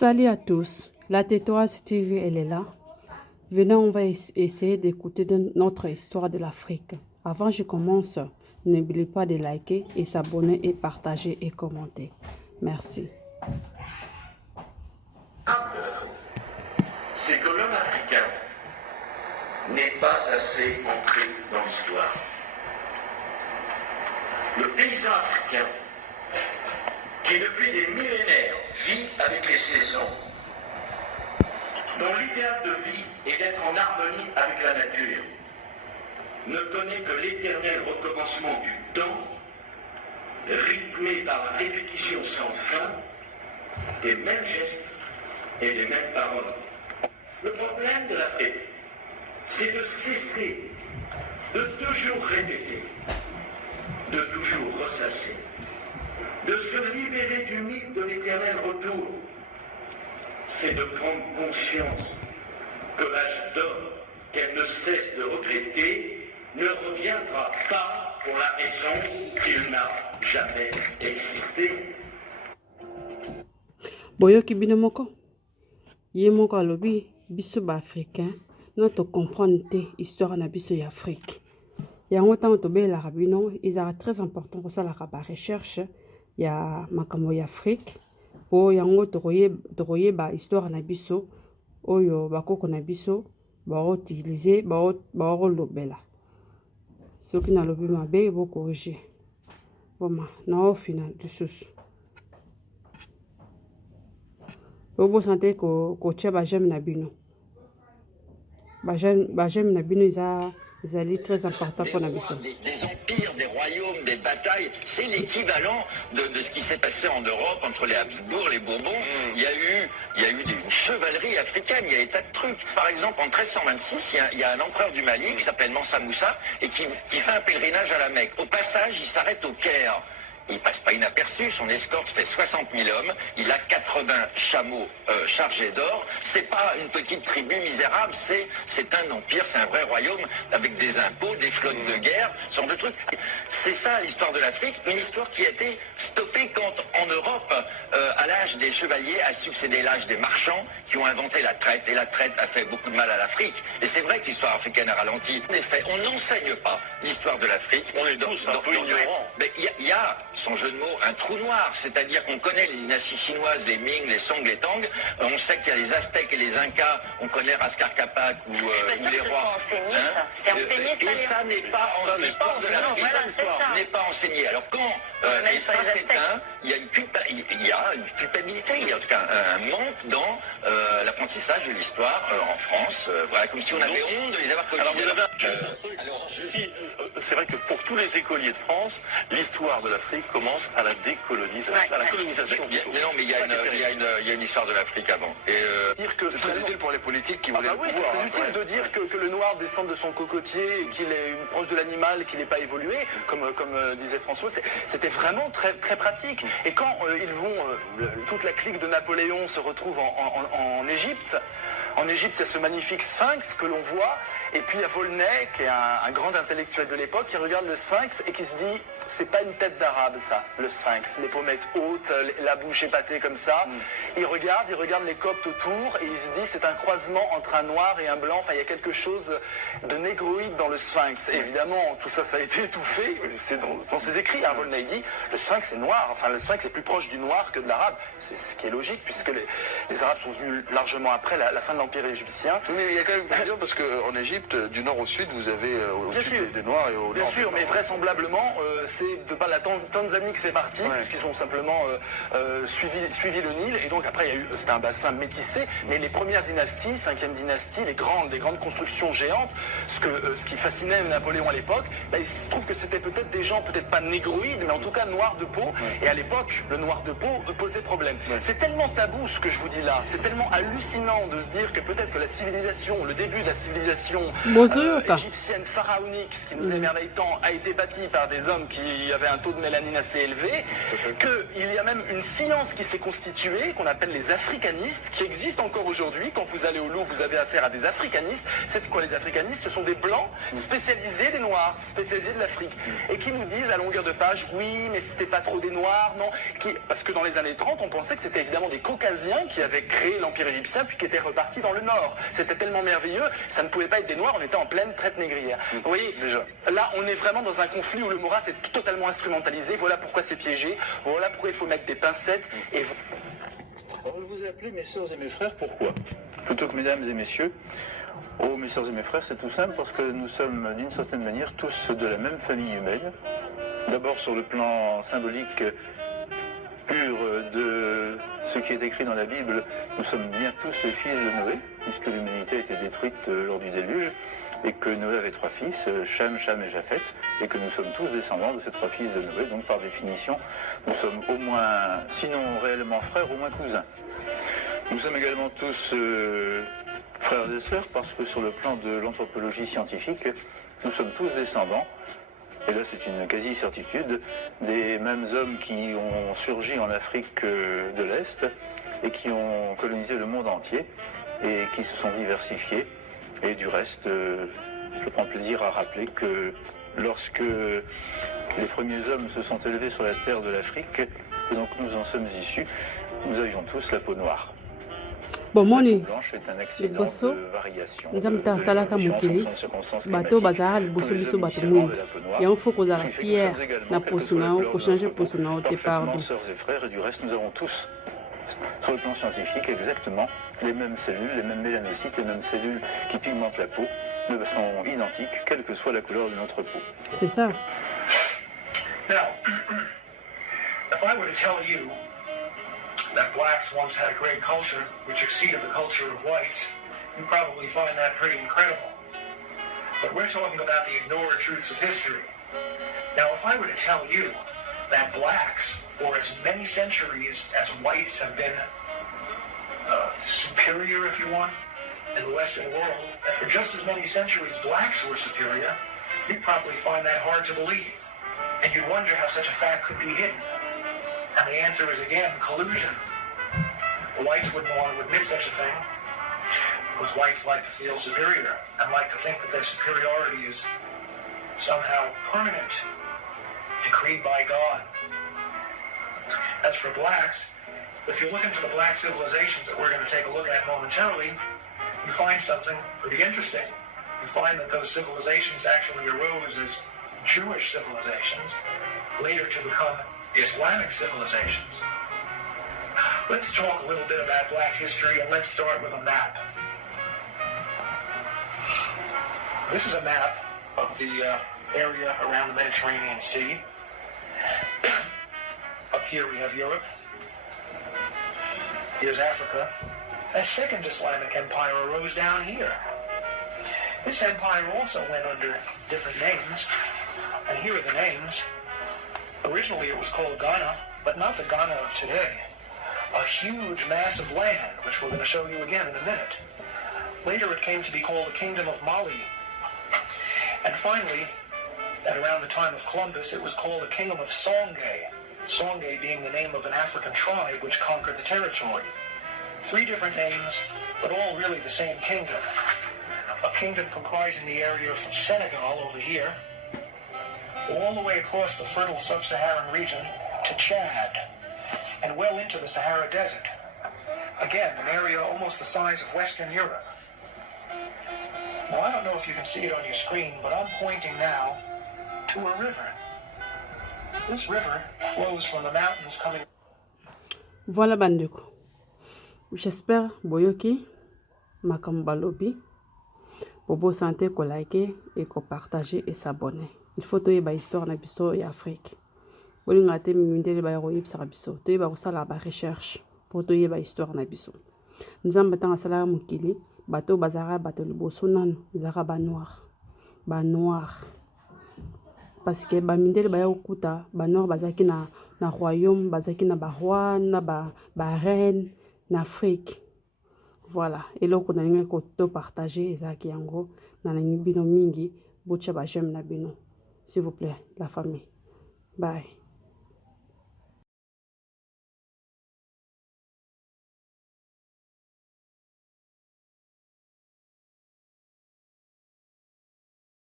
Salut à tous, la Tétoise TV, elle est là. Venez, on va essayer d'écouter notre histoire de l'Afrique. Avant je commence, n'oubliez pas de liker et s'abonner et partager et commenter. Merci. C'est que l'homme africain n'est pas assez ancré dans l'histoire. Le paysan africain, qui depuis des millénaires vit avec les saisons, dont l'idéal de vie est d'être en harmonie avec la nature, ne connaît que l'éternel recommencement du temps, rythmé par la répétition sans fin des mêmes gestes et des mêmes paroles. Le problème de l'Afrique, c'est de cesser de toujours répéter, de toujours ressasser, de se libérer du mythe de l'éternel retour. C'est de prendre conscience que l'âge d'homme qu'elle ne cesse de regretter ne reviendra pas pour la raison qu'il n'a jamais existé. Boyoki bino moko, ye moko alobi biso ba africain, notre comprendre te histoire na biso ya Afrique. Yango tango tobelaka bino, ezala très important kosalaka ba recherche ya makambo ya Afrique. Po yango tokoyeba histoire na biso oyo bakoko na biso bautiliser baolobela. Soki nalobi mabe bo corriger. Boma na au final du sous. Bobo santé ko tia ba j'aime na bino. Ba j'aime na bino ezali très important pour la biso. Des empires, des royaumes, des batailles, c'est l'équivalent de ce qui s'est passé en Europe entre les Habsbourg, les Bourbons. Il y a eu une chevalerie africaine, il y a des tas de trucs. Par exemple, en 1326, il y a un empereur du Mali qui s'appelle Mansa Moussa et qui fait un pèlerinage à la Mecque. Au passage, il s'arrête au Caire. Il passe pas inaperçu, son escorte fait 60 000 hommes, il a 80 chameaux chargés d'or. C'est pas une petite tribu misérable, c'est un empire, c'est un vrai royaume avec des impôts, des flottes de guerre, ce genre de trucs. C'est ça l'histoire de l'Afrique, une histoire qui a été stoppée quand en Europe, à l'âge des chevaliers, a succédé l'âge des marchands qui ont inventé la traite, et la traite a fait beaucoup de mal à l'Afrique. Et c'est vrai que l'histoire africaine a ralenti. En effet, on n'enseigne pas l'histoire de l'Afrique. On est tous un peu ignorants. Mais il y a, sans jeu de mots, un trou noir, c'est-à-dire qu'on connaît les dynasties chinoises, les Ming, les Song, les Tang, on sait qu'il y a les Aztèques et les Incas, on connaît Raskar Capac ou les rois. C'est enseigné, ça. Et ça n'est pas en l'histoire de l'Afrique, n'est pas enseigné. Alors quand et ça s'éteint, il y a une culpabilité, il y a en tout cas un manque dans l'apprentissage de l'histoire en France, voilà, comme si on avait honte de les avoir colonisés. Alors vous avez juste un truc. C'est vrai que pour tous les écoliers de France, l'histoire de l'Afrique commence à la décolonisation, à la colonisation. Mais non, mais il y a une histoire de l'Afrique avant. Dire que c'est très utile pour les politiques qui voulaient le pouvoir. C'est très utile de dire que le noir descend de son cocotier, qu'il est proche de l'animal, qu'il n'est pas évolué, comme disait François. C'était vraiment très, très pratique. Et quand toute la clique de Napoléon se retrouve en Égypte. En Égypte, c'est ce magnifique sphinx que l'on voit. Et puis il y a Volney, qui est un grand intellectuel de l'époque, qui regarde le sphinx et qui se dit, c'est pas une tête d'arabe ça, le sphinx. Les pommettes hautes, la bouche épatée comme ça. Il regarde les coptes autour et il se dit, c'est un croisement entre un noir et un blanc. Enfin, il y a quelque chose de négroïde dans le sphinx. Et évidemment, tout ça, ça a été étouffé. C'est dans ses écrits. Hein, Volney dit, le sphinx est noir. Enfin, le sphinx est plus proche du noir que de l'arabe. C'est ce qui est logique, puisque les arabes sont venus largement après la fin de l'Empire égyptien. Oui, mais il y a quand même une question parce qu'en Égypte, du nord au sud, vous avez au sud des Noirs et au nord. Bien sûr, mais vraisemblablement, c'est de par la Tanzanie que c'est parti, puisqu'ils ont simplement suivi le Nil. Et donc après, c'était un bassin métissé, mais les premières dynasties, 5e dynastie, les grandes constructions géantes, ce qui fascinait Napoléon à l'époque, il se trouve que c'était peut-être des gens, peut-être pas négroïdes, mais en tout cas noirs de peau. Et à l'époque, le noir de peau posait problème. C'est tellement tabou ce que je vous dis là, c'est tellement hallucinant de se dire que peut-être que la civilisation, le début de la civilisation égyptienne pharaonique, ce qui nous émerveille tant, a été bâtie par des hommes qui avaient un taux de mélanine assez élevé, qu'il y a même une science qui s'est constituée, qu'on appelle les africanistes, qui existe encore aujourd'hui. Quand vous allez au Louvre, vous avez affaire à des africanistes. C'est quoi les africanistes? Ce sont des blancs spécialisés des noirs, spécialisés de l'Afrique, et qui nous disent à longueur de page, oui, mais c'était pas trop des noirs, non. Parce que dans les années 30, on pensait que c'était évidemment des caucasiens qui avaient créé l'Empire égyptien, puis qui étaient repartis dans le nord. C'était tellement merveilleux, ça ne pouvait pas être des noirs, on était en pleine traite négrière. Vous voyez, déjà, là, on est vraiment dans un conflit où le Maurras est totalement instrumentalisé. Voilà pourquoi c'est piégé, voilà pourquoi il faut mettre des pincettes, et vous... Alors, je vous ai appelé mes sœurs et mes frères, pourquoi? Plutôt que mesdames et messieurs. Oh, mes sœurs et mes frères, c'est tout simple, parce que nous sommes d'une certaine manière tous de la même famille humaine. D'abord sur le plan symbolique pur de ce qui est écrit dans la Bible, nous sommes bien tous les fils de Noé, puisque l'humanité a été détruite lors du déluge, et que Noé avait 3 fils, Cham, Cham et Japheth, et que nous sommes tous descendants de ces 3 fils de Noé, donc par définition, nous sommes au moins, sinon réellement frères, au moins cousins. Nous sommes également tous frères et sœurs, parce que sur le plan de l'anthropologie scientifique, nous sommes tous descendants, et là c'est une quasi-certitude, des mêmes hommes qui ont surgi en Afrique de l'Est et qui ont colonisé le monde entier et qui se sont diversifiés. Et du reste, je prends plaisir à rappeler que lorsque les premiers hommes se sont élevés sur la terre de l'Afrique, et donc nous en sommes issus, nous avions tous la peau noire. Bon, moi, la peau blanche est un accident de variation. Nous avons été salaka mukili. Bateau bazar le bosso biso bateau monde. Il y a un faut qu'on a fier na posuna pour changer posuna au départ. Sœurs et frères, et du reste nous avons tous sur le plan scientifique exactement les mêmes cellules, les mêmes mélanocytes, les mêmes cellules qui pigmentent la peau sont identiques quelle que soit la couleur de notre peau. C'est ça. Now, if I were to tell you that blacks once had a great culture which exceeded the culture of whites, you'd probably find that pretty incredible. But we're talking about the ignored truths of history. Now, if I were to tell you that blacks, for as many centuries as whites have been superior, if you want, in the Western world, that for just as many centuries blacks were superior, you'd probably find that hard to believe. And you'd wonder how such a fact could be hidden. And the answer is, again, collusion. The whites wouldn't want to admit such a thing, because whites like to feel superior and like to think that their superiority is somehow permanent, decreed by God. As for blacks, if you look into the black civilizations that we're going to take a look at momentarily, you find something pretty interesting. You find that those civilizations actually arose as Jewish civilizations, later to become Islamic civilizations. Let's talk a little bit about black history, and let's start with a map. This is a map of the area around the Mediterranean Sea. Up here we have Europe. Here's Africa. A second Islamic empire arose down here. This empire also went under different names, and here are the names. Originally it was called Ghana, but not the Ghana of today. A huge mass of land, which we're going to show you again in a minute. Later it came to be called the Kingdom of Mali. And finally, at around the time of Columbus, it was called the Kingdom of Songhay. Songhay being the name of an African tribe which conquered the territory. 3 different names, but all really the same kingdom. A kingdom comprising the area from Senegal over here, all the way across the fertile sub-Saharan region to Chad, and well into the Sahara Desert. Again, an area almost the size of Western Europe. Now, I don't know if you can see it on your screen, but I'm pointing now to a river. This river flows from the mountains coming... Voilà bandeko. J'espère boyoki makambalobi. Bobo santé ko liker et ko partager et s'abonner. Il faut toye ba histoire na biso et Afrique. Boli ngate mingindele ba yebo yipsa biso. Toye ba kusala ba recherche pour toye ba histoire na biso. Nzamba tanga sala mukili bato bazara bato liboso nanu zara ba noir. Ba noir. Parce que ba mindele ba yakuta ba noir bazaki na royaume bazaki na ba roi na ba reine na Afrique. Voilà. Et là, on a un côté partagé, Isaac Yango, dans la bino mingi, bocha ba j'aime na bino. S'il vous plaît, la famille. Bye.